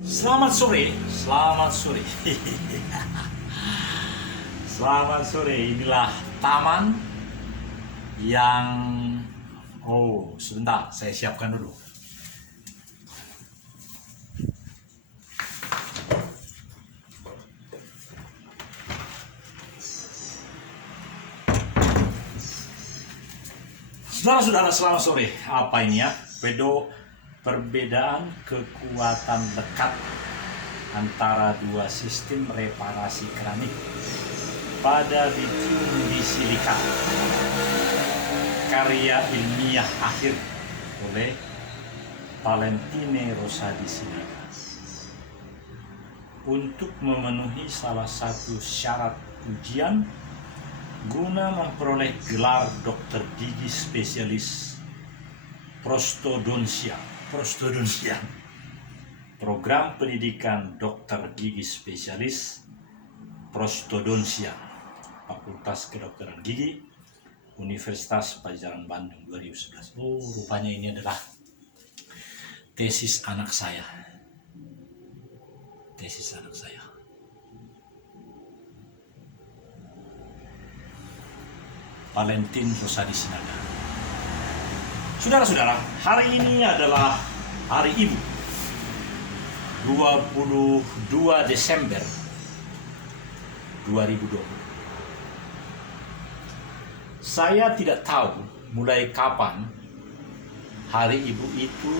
Selamat sore, selamat sore. Selamat sore, inilah taman yang... Oh, sebentar, saya siapkan dulu. Saudara-saudara, selamat sore. Apa ini ya? Perbedaan kekuatan lekat antara dua sistem reparasi keramik pada litium disilika, karya ilmiah akhir oleh Valentine Rosadi Sinaga. Untuk memenuhi salah satu syarat ujian guna memperoleh gelar dokter gigi spesialis prostodontia, program pendidikan dokter gigi spesialis prostodontia, Fakultas Kedokteran Gigi, Universitas Padjadjaran Bandung 2011. Oh, rupanya ini adalah tesis anak saya. Valentine Rosadi Sinaga. Saudara-saudara, hari ini adalah Hari Ibu, 22 Desember 2020. Saya tidak tahu mulai kapan Hari Ibu itu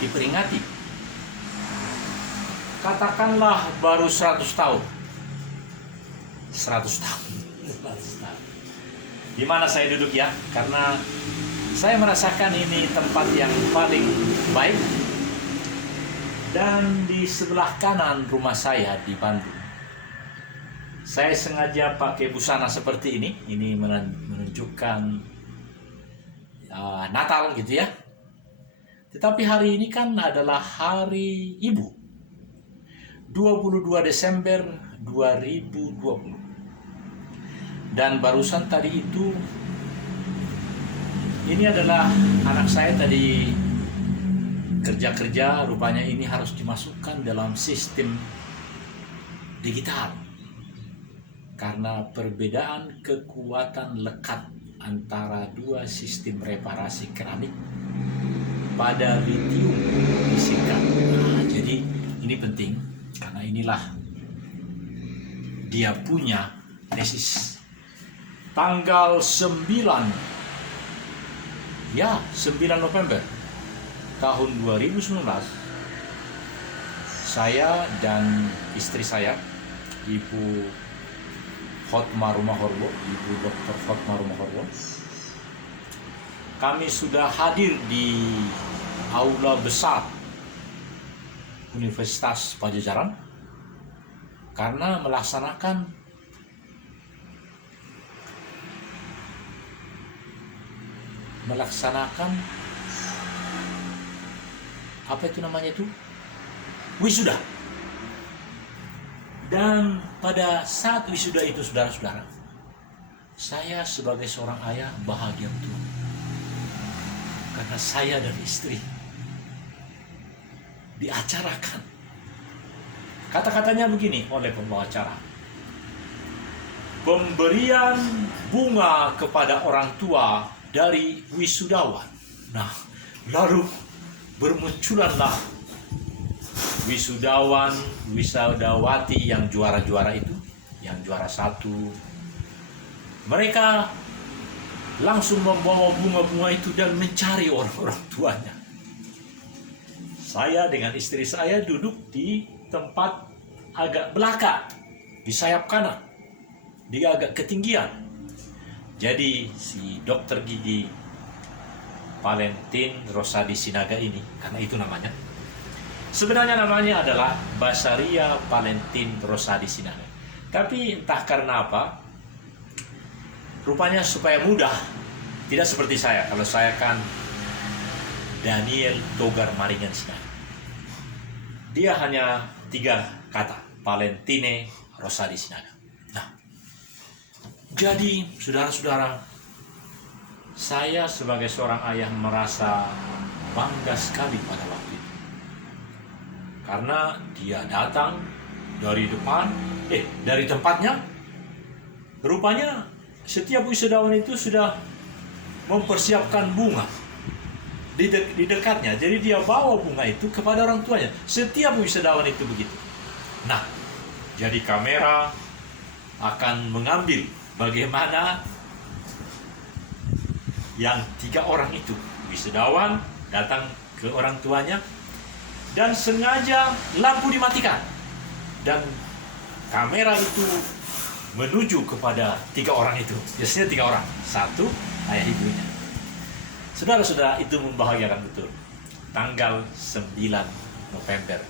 diperingati. Katakanlah baru 100 tahun. 100 tahun. Di mana saya duduk ya? Karena saya merasakan ini tempat yang paling baik. Dan di sebelah kanan rumah saya di Bandung, saya sengaja pakai busana seperti ini. Ini menunjukkan Natal gitu ya. Tetapi hari ini kan adalah Hari Ibu, 22 Desember 2020. Dan barusan tadi itu, ini adalah anak saya tadi kerja-kerja, rupanya ini harus dimasukkan dalam sistem digital. Karena perbedaan kekuatan lekat antara dua sistem reparasi keramik pada litium disilika. Nah, jadi ini penting karena inilah dia punya tesis. Tanggal 9 November tahun 2019, saya dan istri saya, Ibu Hotmarumahorwo, Ibu Dr. Hotmarumahorwo, kami sudah hadir di aula besar Universitas Padjadjaran karena melaksanakan apa itu namanya itu? Wisuda. Dan pada saat wisuda itu, saudara-saudara, saya sebagai seorang ayah bahagia betul. Karena saya dan istri diacarakan. Kata-katanya begini oleh pembawa acara: pemberian bunga kepada orang tua dari wisudawan. Nah, lalu bermunculanlah wisudawati yang juara-juara itu, yang juara 1. Mereka langsung membawa bunga-bunga itu dan mencari orang-orang tuanya. Saya dengan istri saya duduk di tempat agak belakang, di sayap kanan, di agak ketinggian. Jadi si dokter gigi Valentine Rosadi Sinaga ini, karena itu namanya, sebenarnya namanya adalah Basaria Valentine Rosadi Sinaga. Tapi entah karena apa, rupanya supaya mudah, tidak seperti saya. Kalau saya kan Daniel Togar Maringan Sinaga. Dia hanya 3 kata, Valentine Rosadi Sinaga. Jadi, saudara-saudara, saya sebagai seorang ayah merasa bangga sekali pada waktu itu. karena dia datang dari depan, dari tempatnya. Rupanya setiap wisudawan itu sudah mempersiapkan bunga di dekatnya. Jadi dia bawa bunga itu kepada orang tuanya. Setiap wisudawan itu begitu. Nah, jadi kamera akan mengambil bagaimana yang 3 orang itu, wisudawan datang ke orang tuanya dan sengaja lampu dimatikan. Dan kamera itu menuju kepada 3 orang itu. Biasanya 3 orang, 1 ayah ibunya. Saudara-saudara, itu membahagiakan betul. Tanggal 9 November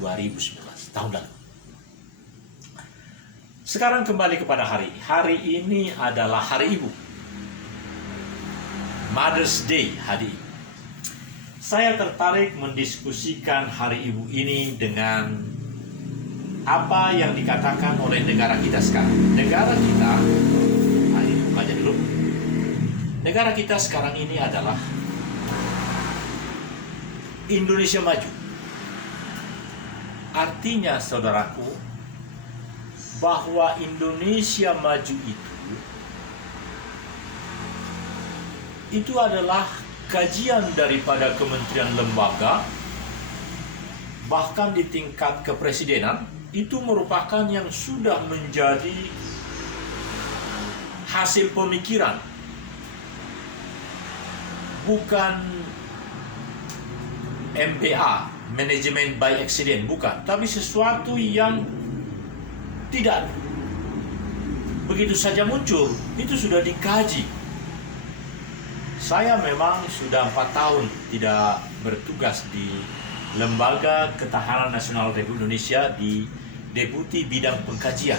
2019, tahun lalu. Sekarang kembali kepada hari ini. Hari ini adalah Hari Ibu. Mother's Day hari ini. Saya tertarik mendiskusikan Hari Ibu ini dengan apa yang dikatakan oleh negara kita sekarang. Negara kita, ini buka aja dulu. Negara kita sekarang ini adalah Indonesia Maju. Artinya, saudaraku, bahwa Indonesia Maju itu adalah kajian daripada kementerian lembaga, bahkan di tingkat kepresidenan, itu merupakan yang sudah menjadi hasil pemikiran, bukan MBA, Management by Accident, bukan, tapi sesuatu yang tidak begitu saja muncul, itu sudah dikaji. Saya memang sudah 4 tahun tidak bertugas di Lembaga Ketahanan Nasional Republik Indonesia di Deputi Bidang Pengkajian.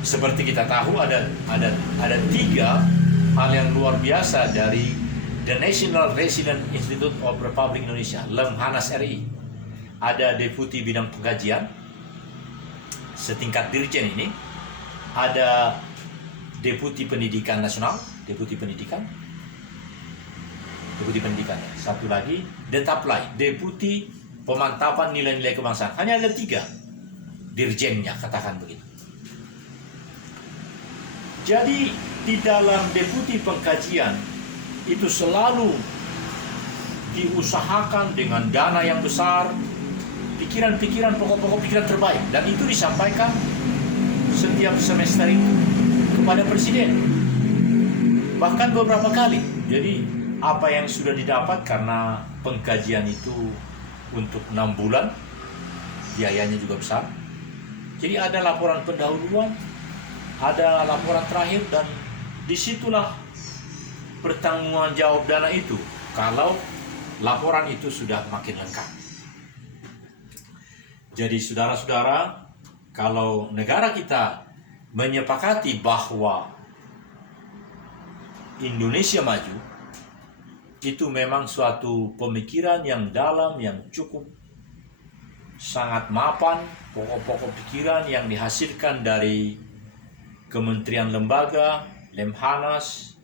Seperti kita tahu ada 3 hal yang luar biasa dari The National Resident Institute of Republic Indonesia, Lemhanas RI. Ada Deputi Bidang Pengkajian setingkat dirjen ini, ada Deputi Pendidikan Nasional, Deputi Pendidikan, satu lagi Detaplai, Deputi Pemantapan Nilai-Nilai Kebangsaan. Hanya ada 3 dirjennya, katakan begitu. Jadi di dalam Deputi Pengkajian itu selalu diusahakan dengan dana yang besar, pikiran-pikiran, pokok-pokok pikiran terbaik, dan itu disampaikan setiap semester itu kepada Presiden, bahkan beberapa kali. Jadi apa yang sudah didapat, karena pengkajian itu untuk 6 bulan, biayanya juga besar. Jadi ada laporan pendahuluan, ada laporan terakhir, dan disitulah pertanggungan jawab dana itu kalau laporan itu sudah makin lengkap. Jadi saudara-saudara, kalau negara kita menyepakati bahwa Indonesia Maju, itu memang suatu pemikiran yang dalam, yang cukup sangat mapan, pokok-pokok pikiran yang dihasilkan dari kementerian lembaga, Lemhanas,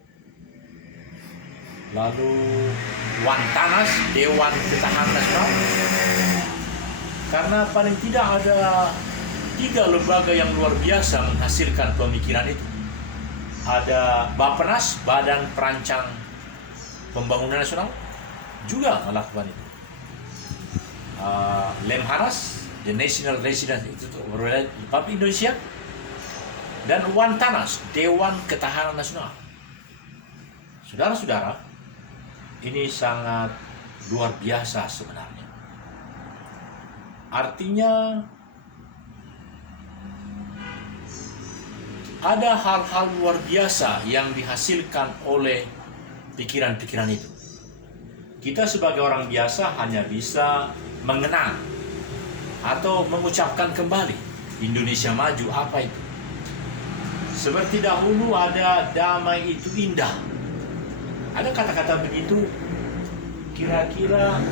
lalu Wantanas, Dewan Ketahanan Nasional. Karena paling tidak ada 3 lembaga yang luar biasa menghasilkan pemikiran itu. Ada Bappenas, Badan Perancang Pembangunan Nasional, juga melakukan itu. Lemhanas, The National Resident Institute of Republic Indonesia, dan Wantanas, Dewan Ketahanan Nasional. Saudara-saudara, ini sangat luar biasa sebenarnya. Artinya ada hal-hal luar biasa yang dihasilkan oleh pikiran-pikiran itu. Kita sebagai orang biasa hanya bisa mengenang atau mengucapkan kembali Indonesia Maju apa itu. Seperti dahulu ada damai itu indah. Ada kata-kata begitu kira-kira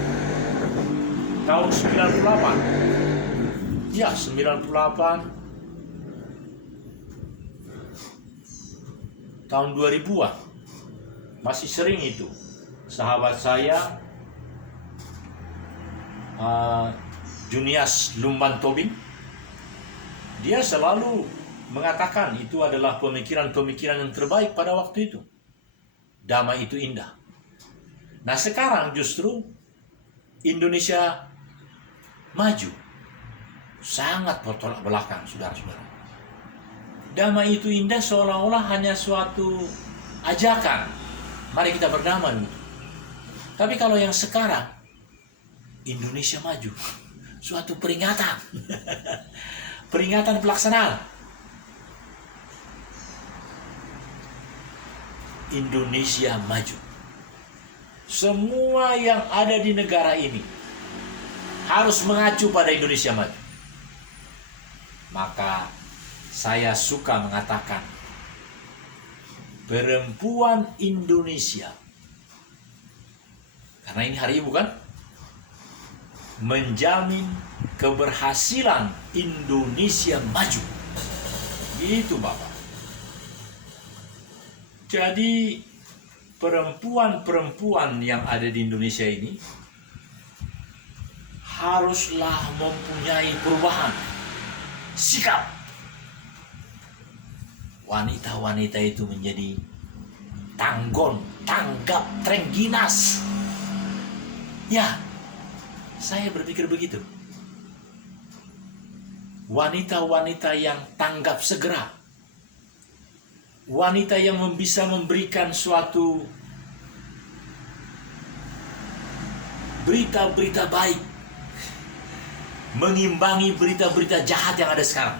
tahun 98. Ya, 98. Tahun 2000-an. Masih sering itu. Sahabat saya uh, Junias Lumban Tobing, dia selalu mengatakan itu adalah pemikiran-pemikiran yang terbaik pada waktu itu. Damai itu indah. Nah sekarang justru Indonesia maju sangat bertolak belakang, saudara-saudara. Damai itu indah seolah-olah hanya suatu ajakan, mari kita berdamai. Tapi kalau yang sekarang, Indonesia maju, suatu peringatan, peringatan pelaksanaan. Indonesia maju. Semua yang ada di negara ini harus mengacu pada Indonesia maju. Maka saya suka mengatakan, perempuan Indonesia, karena ini hari Ibu kan, menjamin keberhasilan Indonesia maju. Itu Bapak. Jadi perempuan-perempuan yang ada di Indonesia ini haruslah mempunyai perubahan sikap. Wanita-wanita itu menjadi tanggon, tanggap, trengginas. Ya, saya berpikir begitu. Wanita-wanita yang tanggap segera. Wanita yang bisa memberikan suatu berita-berita baik, mengimbangi berita-berita jahat yang ada sekarang.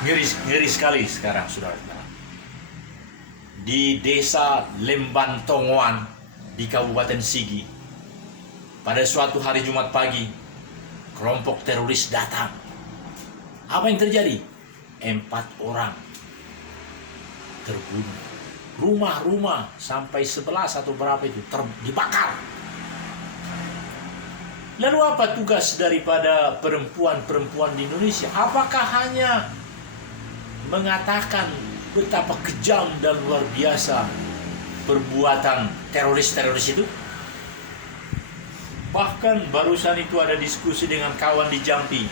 Ngeri sekali sekarang, saudara-saudara. Di desa Lemban Tongoan di Kabupaten Sigi, pada suatu hari Jumat pagi, kelompok teroris datang. Apa yang terjadi? 4 orang terbunuh. Rumah-rumah sampai 11 atau berapa itu dibakar. Lalu apa tugas daripada perempuan-perempuan di Indonesia? Apakah hanya mengatakan betapa kejam dan luar biasa perbuatan teroris-teroris itu? Bahkan barusan itu ada diskusi dengan kawan di Jambi,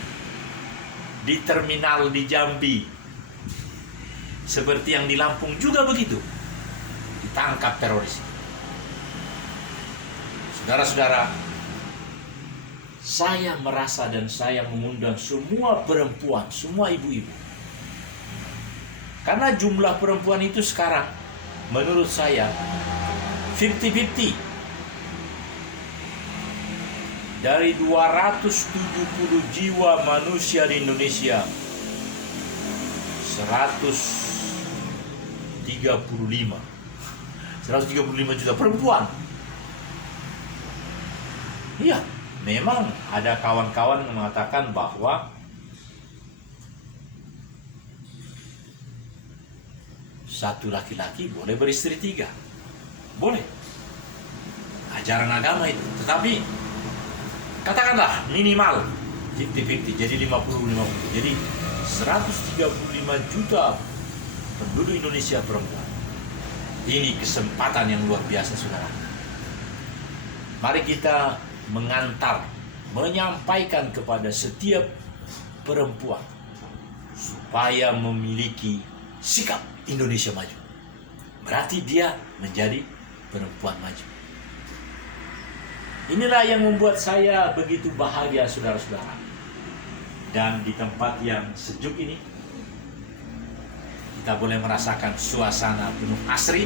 di terminal di Jambi, seperti yang di Lampung juga begitu, ditangkap teroris. Saudara-saudara, saya merasa dan saya mengundang semua perempuan, semua ibu-ibu, karena jumlah perempuan itu sekarang menurut saya 50-50. Dari 270 jiwa manusia di Indonesia, 135 juta perempuan. Iya, memang ada kawan-kawan yang mengatakan bahwa satu laki-laki boleh beristri 3. Boleh. Ajaran agama itu. Tetapi katakanlah minimal 50-50, jadi 50-50. Jadi 135 juta penduduk Indonesia perempuan. Ini kesempatan yang luar biasa, saudara. Mari kita menyampaikan kepada setiap perempuan supaya memiliki sikap Indonesia maju. Berarti dia menjadi perempuan maju. Inilah yang membuat saya begitu bahagia, saudara-saudara. Dan di tempat yang sejuk ini, kita boleh merasakan suasana penuh asri.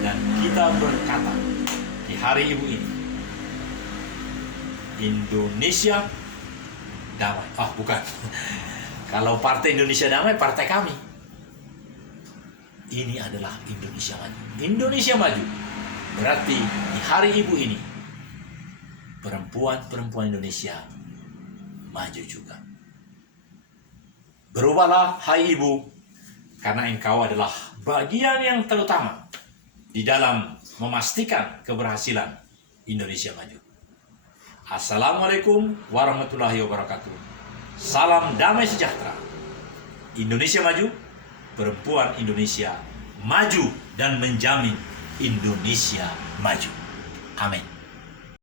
Dan kita berkata di hari Ibu ini, Indonesia damai. Oh bukan, kalau Partai Indonesia Damai, partai kami. Ini adalah Indonesia maju. Indonesia maju berarti di hari Ibu ini, perempuan-perempuan Indonesia maju juga. Berubahlah, hai Ibu, karena engkau adalah bagian yang terutama di dalam memastikan keberhasilan Indonesia maju. Assalamualaikum warahmatullahi wabarakatuh. Salam damai sejahtera. Indonesia maju, perempuan Indonesia maju dan menjamin Indonesia maju. Amin.